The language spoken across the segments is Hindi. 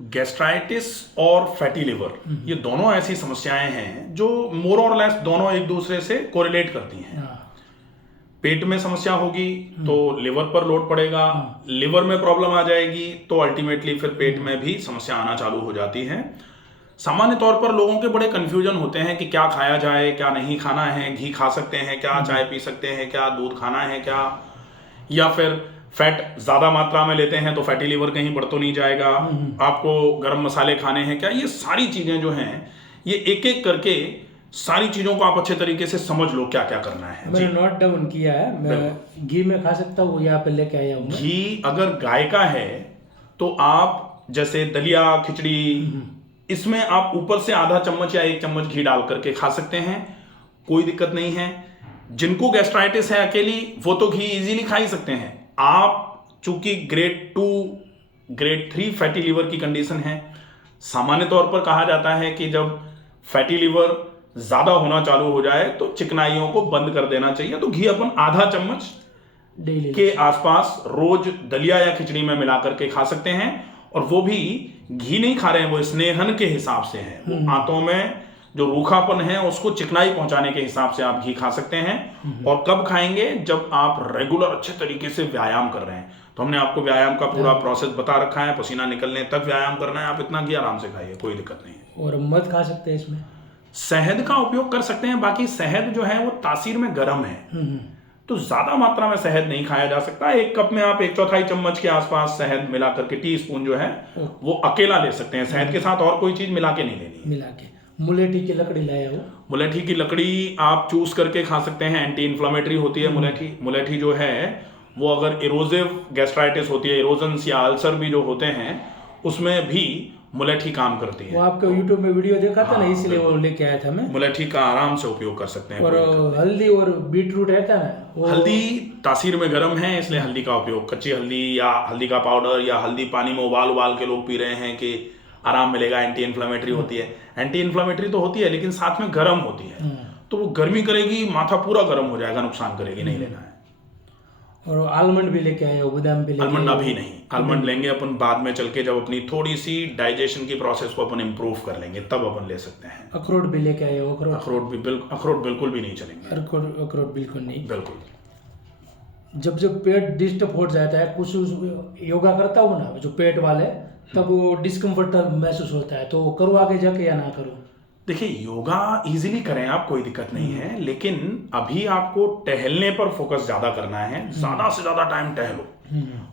गैस्ट्राइटिस और फैटी लिवर, ये दोनों ऐसी समस्याएं हैं जो मोर और लेस दोनों एक दूसरे से कोरिलेट करती हैं। पेट में समस्या होगी तो लिवर पर लोड पड़ेगा, लिवर में प्रॉब्लम आ जाएगी तो अल्टीमेटली फिर पेट में भी समस्या आना चालू हो जाती है। सामान्य तौर पर लोगों के बड़े कंफ्यूजन होते हैं कि क्या खाया जाए, क्या नहीं खाना है, घी खा सकते हैं क्या, चाय पी सकते हैं क्या, दूध खाना है क्या, या फिर फैट ज्यादा मात्रा में लेते हैं तो फैटी लिवर कहीं बढ़ तो नहीं जाएगा, आपको गरम मसाले खाने हैं क्या। ये सारी चीजें जो हैं ये एक एक करके सारी चीजों को आप अच्छे तरीके से समझ लो क्या क्या करना है। मैंने नोट डाउन किया है। मैं घी में खा सकता हूँ, यहाँ पे लेके आया हूँ। घी अगर गाय का है तो आप जैसे दलिया, खिचड़ी, इसमें आप ऊपर से आधा चम्मच या 1 चम्मच घी डाल करके खा सकते हैं, कोई दिक्कत नहीं है। जिनको गैस्ट्राइटिस है अकेली वो तो घी इजीली खा ही सकते हैं। आप चूंकि ग्रेड 2 ग्रेड 3 फैटी लिवर की कंडीशन है, सामान्य तौर पर कहा जाता है कि जब फैटी लिवर ज्यादा होना चालू हो जाए तो चिकनाइयों को बंद कर देना चाहिए। तो घी अपन आधा चम्मच डेली के आसपास रोज दलिया या खिचड़ी में मिला करके खा सकते हैं। और वो भी घी नहीं खा रहे हैं, वो स्नेहन के हिसाब से है, वो आंतों में जो रूखापन है उसको चिकनाई पहुंचाने के हिसाब से आप घी खा सकते हैं। और कब खाएंगे, जब आप रेगुलर अच्छे तरीके से व्यायाम कर रहे हैं। तो हमने आपको व्यायाम का पूरा प्रोसेस बता रखा है, पसीना निकलने तक व्यायाम करना है, आप इतना घी आराम से खाइए, कोई दिक्कत नहीं है। और मध खा सकते हैं इसमें, शहद का उपयोग कर सकते हैं। बाकी शहद जो है वो तासीर में गर्म है, तो ज्यादा मात्रा में शहद नहीं खाया जा सकता। 1 कप में आप 1/4 चम्मच के आसपास शहद मिला करके, टीस्पून जो है वो अकेला ले सकते हैं, शहद के साथ और कोई चीज मिला के नहीं लेनी। मिला के मुलेठी की लकड़ी लाया हो, मुलेठी की लकड़ी आप चूज करके खा सकते हैं, एंटी इन्फ्लामेटरी होती है मुलेठी। मुलेठी जो है वो अगर इरोजिव गैस्ट्राइटिस होती है, इरोजन्स या अल्सर भी जो होते हैं उसमें भी मुलेठी काम करती है। वो आपके यूट्यूब में वीडियो देखा था ना, इसलिए वो लेके आया था मैं। मुलेठी का आराम से उपयोग कर सकते हैं। और हल्दी और बीट रूट रहता है ना, हल्दी तासीर में गर्म है, इसलिए हल्दी का उपयोग, कच्ची हल्दी या हल्दी का पाउडर या हल्दी पानी में उबाल के लोग पी रहे हैं कि आराम मिलेगा, एंटी इन्फ्लामेटरी होती है। एंटी इन्फ्लामेटरी तो होती है लेकिन साथ में गर्म होती है, तो वो गर्मी करेगी, माथा पूरा गर्म हो जाएगा, नुकसान करेगी, नहीं लेना है। और आलमंड भी लेके आए हो, बादाम भी लेके आए हो। आलमंड अभी नहीं, आलमंड लेंगे अपन बाद में चल के, जब अपनी थोड़ी सी डाइजेशन की प्रोसेस को अपन इम्प्रूव कर लेंगे तब अपन ले सकते हैं। अखरोट भी लेके आए हो? अखरोट बिल्कुल भी नहीं चलेंगे। अखरोट बिल्कुल नहीं। बिल्कुल। जब पेट डिस्टर्ब हो जाता है, कुछ योगा करता हूँ ना जो पेट वाले, तब वो डिस्कम्फर्ट महसूस होता है, तो करो आगे जाके या ना करो? देखिए, योगा इजीली करें आप, कोई दिक्कत नहीं है, लेकिन अभी आपको टहलने पर फोकस ज्यादा करना है। ज्यादा से ज्यादा टाइम टहलो,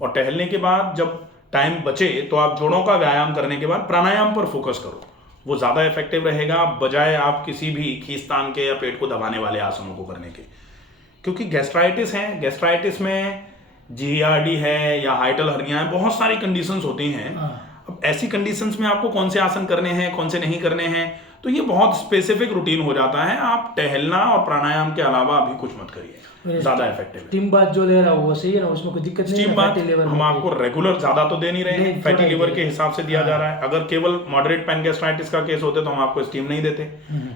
और टहलने के बाद जब टाइम बचे तो आप जोड़ों का व्यायाम करने के बाद प्राणायाम पर फोकस करो, वो ज्यादा इफेक्टिव रहेगा बजाय आप किसी भी खींचतान के या पेट को दबाने वाले आसनों को करने के। क्योंकि गैस्ट्राइटिस है, गैस्ट्राइटिस में जीआरडी है या हाइटल हर्निया है, बहुत सारी कंडीशंस होती हैं। अब ऐसी कंडीशंस में आपको कौन से आसन करने हैं, कौन से नहीं करने हैं, तो ये बहुत स्पेसिफिक रूटीन हो जाता है। आप टहलना और प्राणायाम के अलावा अभी कुछ मत करिए, ज्यादा इफेक्टिव है। स्टीम बाथ जो ले रहा हूँ वो सही है ना, उसमें कोई दिक्कत नहीं है? स्टीम बाथ हम आपको रेगुलर ज्यादा तो दे नहीं रहे हैं, फैटी लिवर के हिसाब से दिया जा रहा है। अगर केवल मॉडरेट पैनगैस्ट्राइटिस का केस होते तो हम आपको स्टीम नहीं देते,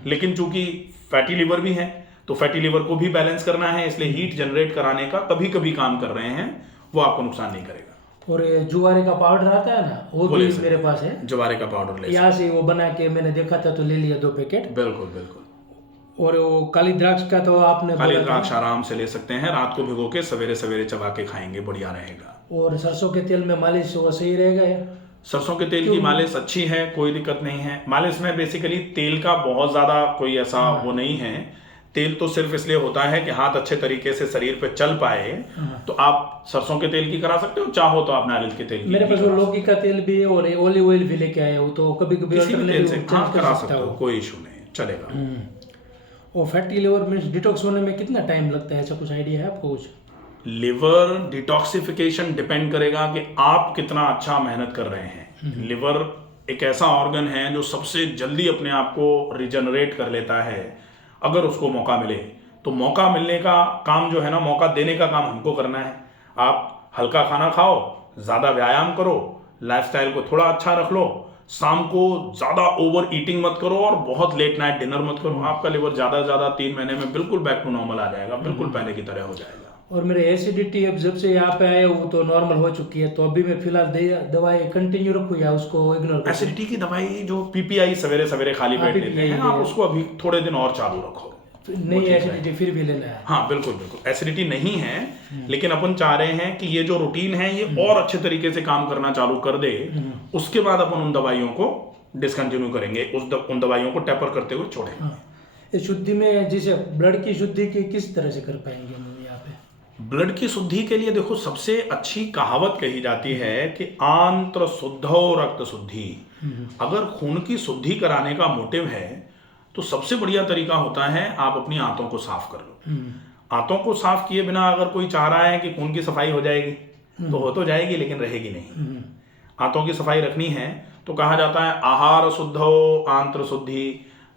लेकिन चूंकि फैटी लिवर भी है तो फैटी लिवर को भी बैलेंस करना है, इसलिए हीट जनरेट कराने का कभी कभी काम कर रहे हैं, वो आपको नुकसान नहीं करेगा। और जुआरे का पाउडर आता है ना, वो भी मेरे पास है। जुआरे का पाउडर ले यहाँ से वो बना के मैंने देखा था तो ले लिया 2 पैकेट। बिल्कुल बिल्कुल। और वो काली द्राक्ष का तो आपने काली द्राक्ष आराम से ले सकते हैं, रात को भिगो के सवेरे सवेरे चबा के खाएंगे, बढ़िया रहेगा। और सरसों के तेल में मालिश वो सही रहेगा? सरसों के तेल की मालिश अच्छी है, कोई दिक्कत नहीं है। मालिश में बेसिकली तेल का बहुत ज्यादा कोई ऐसा वो नहीं है, तेल तो सिर्फ इसलिए होता है कि हाथ अच्छे तरीके से शरीर पे चल पाए। तो आप सरसों के तेल की करा सकते हो, चाहो तो आप नारियल के तेल की। मेरे पास वो लौकी का तेल भी है और ऑलिव ऑयल भी लेके आया हूँ, तो कभी कभी किसी भी तेल से करा सकते हो, कोई इशू नहीं, चलेगा। और फैटी लिवर में डिटॉक्स होने में कितना टाइम लगता है, ऐसा कुछ आइडिया है आपको? कुछ लिवर डिटॉक्सिफिकेशन डिपेंड करेगा कि आप कितना अच्छा मेहनत कर रहे हैं। लिवर एक ऐसा ऑर्गन है जो सबसे जल्दी अपने आप को रिजनरेट कर लेता है अगर उसको मौका मिले। तो मौका मिलने का काम जो है ना, मौका देने का काम हमको करना है। आप हल्का खाना खाओ, ज्यादा व्यायाम करो, लाइफस्टाइल को थोड़ा अच्छा रख लो, शाम को ज्यादा ओवर ईटिंग मत करो और बहुत लेट नाइट डिनर मत करो। आपका लिवर ज्यादा से ज्यादा 3 महीने में बिल्कुल बैक टू नॉर्मल आ जाएगा, बिल्कुल पहले की तरह हो जाएगा। और मेरे एसिडिटी अब जब से यहाँ पे आए वो तो नॉर्मल हो चुकी है, तो अभी मैं फिलहाल दवाई कंटिन्यू रखूँ या उसको इग्नोर करूँ? एसिडिटी की दवाई जो पीपीआई सवेरे सवेरे खाली पेट लेते हैं, आप उसको अभी थोड़े दिन और चालू रखो। नहीं एसिडिटी फिर भी लेना है? हाँ बिल्कुल बिल्कुल, एसिडिटी नहीं है, लेकिन अपन चाह रहे हैं कि ये जो रूटीन है ये और अच्छे तरीके से काम करना चालू कर दे, उसके बाद अपन उन दवाइयों को डिसकंटिन्यू करेंगे, उन दवाइयों को टेपर करते हुए छोड़ेंगे। हाँ। इस शुद्धि में जैसे ब्लड की शुद्धि की किस तरह से कर पाएंगे हम यहाँ पे? ब्लड की शुद्धि के लिए देखो, सबसे अच्छी कहावत कही जाती है कि आंत्र शुद्धो रक्त शुद्धि। अगर खून की शुद्धि कराने का मोटिव है तो सबसे बढ़िया तरीका होता है आप अपनी आंतों को साफ कर लो। आंतों को साफ किए बिना अगर कोई चाह रहा है कि खून की सफाई हो जाएगी तो हो तो जाएगी, लेकिन रहेगी नहीं। आंतों की सफाई रखनी है तो कहा जाता है आहार शुद्धो आंत्र शुद्धि।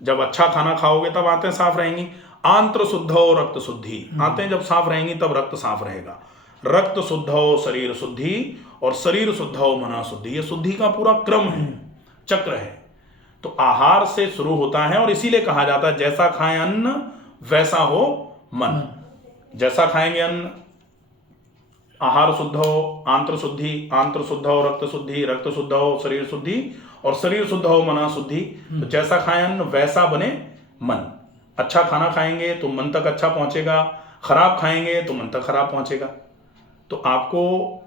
जब अच्छा खाना खाओगे तब आंतें साफ रहेंगी। आंत्र शुद्धो रक्त शुद्धि, आंतें जब साफ रहेंगी तब रक्त साफ रहेगा। रक्त शुद्धो शरीर शुद्धि और शरीर शुद्धो मना शुद्धि। ये शुद्धि का पूरा क्रम है, चक्र है। तो आहार से शुरू होता है और इसीलिए कहा जाता है जैसा खाएं अन्न वैसा हो मन। जैसा खाएंगे अन्न, आहार शुद्ध हो आंत्र शुद्धि, आंत्र शुद्ध हो रक्त शुद्धि, रक्त शुद्ध हो शरीर शुद्धि और शरीर शुद्ध हो मना शुद्धि। तो जैसा खाएं अन्न वैसा बने मन। अच्छा खाना खाएंगे तो मन तक अच्छा पहुंचेगा, खराब खाएंगे तो मन तक खराब पहुंचेगा। तो आपको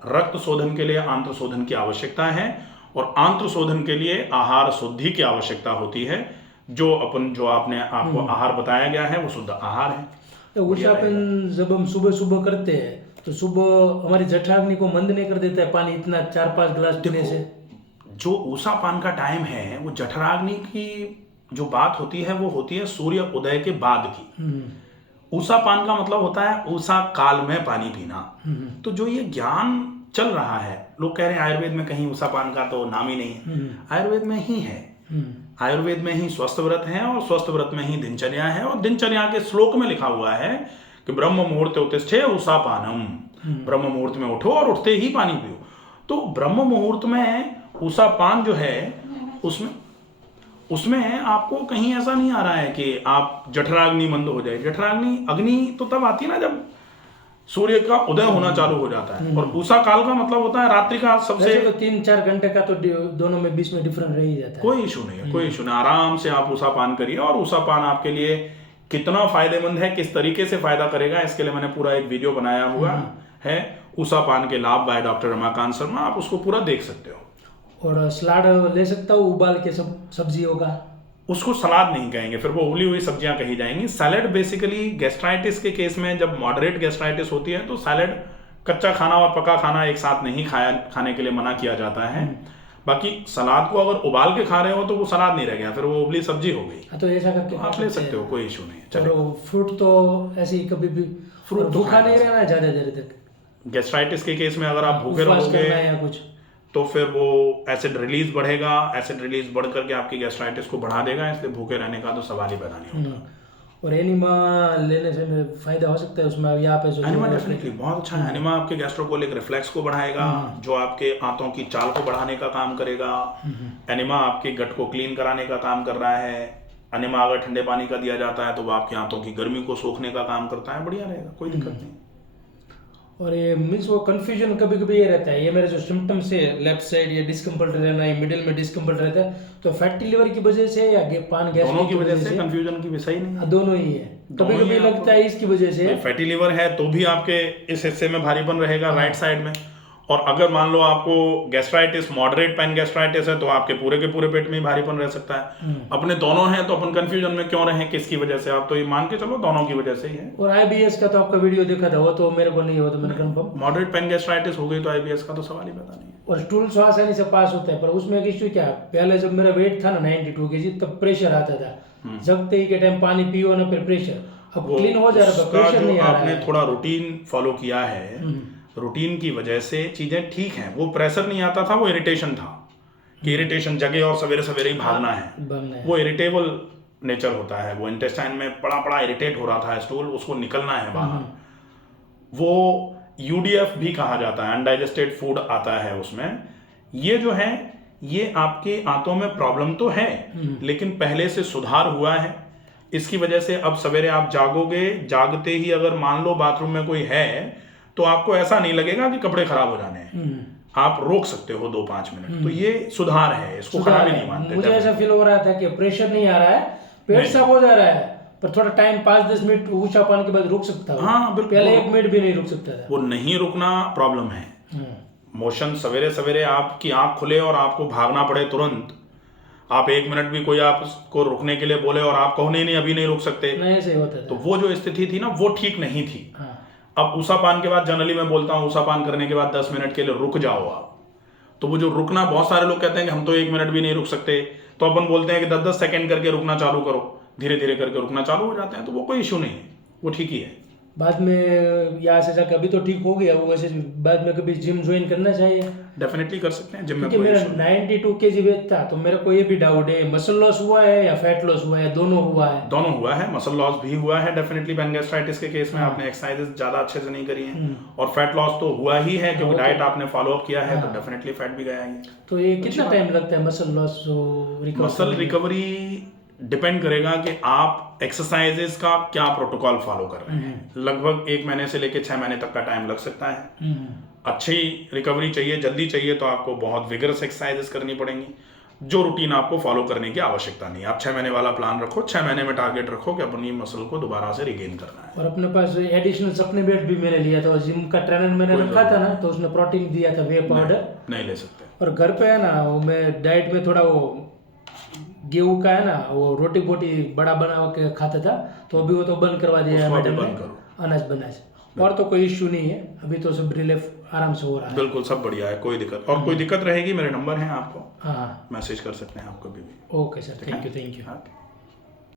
रक्त शोधन के लिए आंत्र शोधन की आवश्यकता है और आंत्र शोधन के लिए आहार शुद्धि की आवश्यकता होती है। जो आपने आपको आहार बताया गया है वो शुद्ध आहार है। तो उषापन जब हम सुबह सुबह करते हैं तो सुबह हमारी जठराग्नि को मंद नहीं कर देता है पानी इतना 4-5 गिलास पीने से? जो ऊषा पान का टाइम है वो जठराग्नि की जो बात होती है वो होती है सूर्य उदय के बाद की। ऊषा पान का मतलब होता है ऊषा काल में पानी पीना। तो जो ये ज्ञान चल रहा है, लोग कह रहे हैं आयुर्वेद में कहीं ऊषा पान का तो नाम ही नहीं है। आयुर्वेद में ही है। आयुर्वेद में ही स्वस्थ व्रत है और स्वस्थ व्रत में ही दिनचर्या है। और दिनचर्या के श्लोक में लिखा हुआ है कि ब्रह्म मुहूर्त उत्तिष्ठे ऊषा पानम। ब्रह्म मुहूर्त में उठो और उठते ही पानी पियो। तो ब्रह्म मुहूर्त में ऊषा पान जो है उसमें आपको कहीं ऐसा नहीं आ रहा है कि आप जठराग्नि मंद हो जाए। जठराग्नि अग्नि तो तब आती है ना जब सूर्य का उदय होना चालू हो जाता है। और ऊषा काल का मतलब होता है रात्रि का सबसे तो 3-4 घंटे का तो दोनों में बीच में डिफरेंस रह ही जाता है। कोई इशू नहीं है, कोई इशू नहीं। आराम से आप ऊषा पान करिए। और ऊषा पान आपके लिए कितना फायदेमंद है, किस तरीके से फायदा करेगा, इसके लिए मैंने पूरा एक वीडियो बनाया हुआ है ऊषा पान के लाभ बाय डॉक्टर रमाकांत शर्मा। आप उसको पूरा देख सकते हो। और सलाद ले सकता हूँ उबाल के सब्जी होगा? उसको सलाद नहीं कहेंगे, फिर वो उबली हुई सब्जियां कही जाएंगी। सैलेड बेसिकली गैस्ट्राइटिस के केस में जब मॉडरेट गैस्ट्राइटिस होती है तो सैलेड, कच्चा खाना और पका खाना एक साथ नहीं खाने के लिए मना किया जाता है। बाकी सलाद को अगर उबाल के खा रहे हो तो वो सलाद नहीं रह गया, फिर वो उबली सब्जी हो गई। तो ऐसा करके आप ले सकते हो, कोई इशू नहीं है। चलो फ्रूट तो ऐसे ही कभी भी फ्रूट भूखा नहीं रहना ज्यादा देर तक। गैस्ट्राइटिस के केस में अगर आप भूखे रहोगे या कुछ तो फिर वो एसिड रिलीज बढ़ेगा। एसिड रिलीज बढ़ करके आपकी गैस्ट्राइटिस को बढ़ा देगा, इसलिए भूखे रहने का तो सवाल ही पैदा नहीं होता। और एनिमा लेने से फायदा हो सकता है उसमें? यहाँ पे जो एनिमा डेफिनेटली बहुत अच्छा है। एनिमा आपके गैस्ट्रोकोलिक रिफ्लेक्स को बढ़ाएगा, जो आपके आंतों की चाल को बढ़ाने का काम करेगा। एनिमा आपके गट को क्लीन कराने का काम कर रहा है। एनिमा अगर ठंडे पानी का दिया जाता है तो वो आपके आंतों की गर्मी को सोखने का काम करता है। बढ़िया रहेगा, कोई दिक्कत नहीं। और ये मीन्स वो कंफ्यूजन कभी कभी ये रहता है, ये मेरे जो सिम्टम्स है लेफ्ट साइड ये डिस्कम्फर्ट रहना है, मिडिल में डिस्कम्फर्ट रहता है, तो फैटी लिवर की वजह से या पान गैस दोनों की वजह से? कंफ्यूजन की विषय नहीं, दोनों ही है। कभी कभी लगता है इसकी वजह से फैटी लिवर है तो भी आपके इस हिस्से में भारीपन रहेगा राइट साइड में। और अगर मान लो आपको गैस्ट्राइटिस, मॉडरेट पेन गैस्ट्राइटिस है तो आपके पूरे के पूरे पेट में ही भारीपन रह सकता है। अपने दोनों हैं तो अपन कंफ्यूजन में क्यों रहें किसकी वजह से? आप तो ये मान के चलो दोनों की वजह से ही है। और आईबीएस का तो आपका वीडियो देखा था, वो तो मेरे को नहीं हुआ तो मैंने कंफर्म। मॉडरेट पेन गैस्ट्राइटिस हो गई तो आईबीएस का तो सवाल ही पता नहीं है। और स्टूल आसानी से पास होता है, पर उसमें एक इश्यू क्या, पहले जब मेरा वेट था ना 92 kg तब प्रेशर आता था, जगते ही के टाइम पानी पियो ना फिर प्रेशर। अब क्लीन हो जा रहा है, प्रेशर नहीं आ रहा है। आपने थोड़ा रूटीन फॉलो किया है, रूटीन की वजह से चीजें ठीक हैं। वो प्रेशर नहीं आता था, वो इरिटेशन था कि इरिटेशन जगह और सवेरे सवेरे ही भागना है। वो इरिटेबल नेचर होता है। वो इंटेस्टाइन में बड़ा इरिटेट हो रहा था स्टूल, उसको निकलना है बाहर। वो यूडीएफ भी कहा जाता है, अनडाइजेस्टेड फूड आता है उसमें। ये जो है ये आपके आंतों में प्रॉब्लम तो है लेकिन पहले से सुधार हुआ है। इसकी वजह से अब सवेरे आप जागोगे, जागते ही अगर मान लो बाथरूम में कोई है तो आपको ऐसा नहीं लगेगा कि कपड़े खराब हो जाने हैं, आप रोक सकते हो 2-5 मिनट। तो ये सुधार है, इसको खराब ही नहीं मानते। मुझे ऐसा फील हो रहा था कि प्रेशर नहीं आ रहा है, पेट साफ हो जा रहा है, पर थोड़ा टाइम 5-10 मिनट ऊंचा पानी के बाद रुक सकता हूँ। हाँ बिल्कुल, पहले 1 मिनट भी नहीं रुक सकता था। वो नहीं रुकना प्रॉब्लम है। मोशन सवेरे सवेरे आपकी आंख खुले और आपको भागना पड़े तुरंत, आप 1 मिनट भी कोई आपको रुकने के लिए बोले और आप कहो नहीं अभी नहीं रुक सकते, नहीं ऐसे होता था। तो वो जो स्थिति थी ना वो ठीक नहीं थी। हाँ। अब ऊषापान के बाद जनरली मैं बोलता हूँ ऊषापान करने के बाद 10 मिनट के लिए रुक जाओ आप। तो वो जो रुकना, बहुत सारे लोग कहते हैं कि हम तो 1 मिनट भी नहीं रुक सकते, तो अपन बोलते हैं कि 10-10 सेकंड करके रुकना चालू करो, धीरे धीरे करके रुकना चालू हो जाते हैं, तो वो कोई इशू नहीं है, वो ठीक ही है। बाद में यहाँ से जाकर अभी तो ठीक हो गया वो, वैसे बाद में कभी जिम ज्वाइन करना चाहिए। डेफिनेटली कर सकते हैं जिम में, क्योंकि कोई मेरा issue नहीं। 92 kg वेट था, तो मेरे को ये भी डाउट है मसल लॉस हुआ है या फैट लॉस हुआ है, दोनों हुआ है। दोनों हुआ है, मसल लॉस भी हुआ है डेफिनेटली पेनगैस्ट्राइटिस के केस में। आपने एक्सरसाइजेस ज्यादा अच्छे से नहीं करी हैं, और फैट लॉस तो हुआ ही है क्योंकि डाइट आपने फॉलो अप किया है, तो डेफिनेटली फैट भी गया है। तो ये कितना टाइम लगता है muscle loss muscle recovery depend करेगा कि आप एक्सरसाइजेस का क्या प्रोटोकॉल फॉलो कर रहे हैं। लगभग 1 महीने से लेकर 6 महीने तक का टाइम लग सकता है। अच्छी रिकवरी चाहिए, जल्दी चाहिए, तो आपको बहुत विगरस एक्सरसाइजेस करनी पड़ेंगी, जो रूटीन आपको फॉलो करने की आवश्यकता नहीं है। आप 6 महीने वाला प्लान रखो, 6 महीने में टारगेट रखो कि अपनी मसल को दोबारा से रिगेन करना है। और अपने पास एडिशनल सप्लीमेंट भी मैंने लिया था, जिम का ट्रेनर मैंने रखा था ना, तो उसने प्रोटीन दिया था, वे पाउडर। नहीं ले सकते। और घर पे है ना वो मैं डाइट में थोड़ा वो गेहूं का है ना वो रोटी बोटी बड़ा बना के खाता था, तो अभी वो तो बंद करवा दिया है मैडम ने, अनाज बनाज। और तो कोई इश्यू नहीं है, अभी तो सब रिलीफ आराम से हो रहा है। बिल्कुल सब बढ़िया है, कोई दिक्कत। और कोई दिक्कत रहेगी मेरे नंबर हैं आपको, हाँ मैसेज कर सकते हैं आप कभी भी। Okay sir, thank you. हाँ।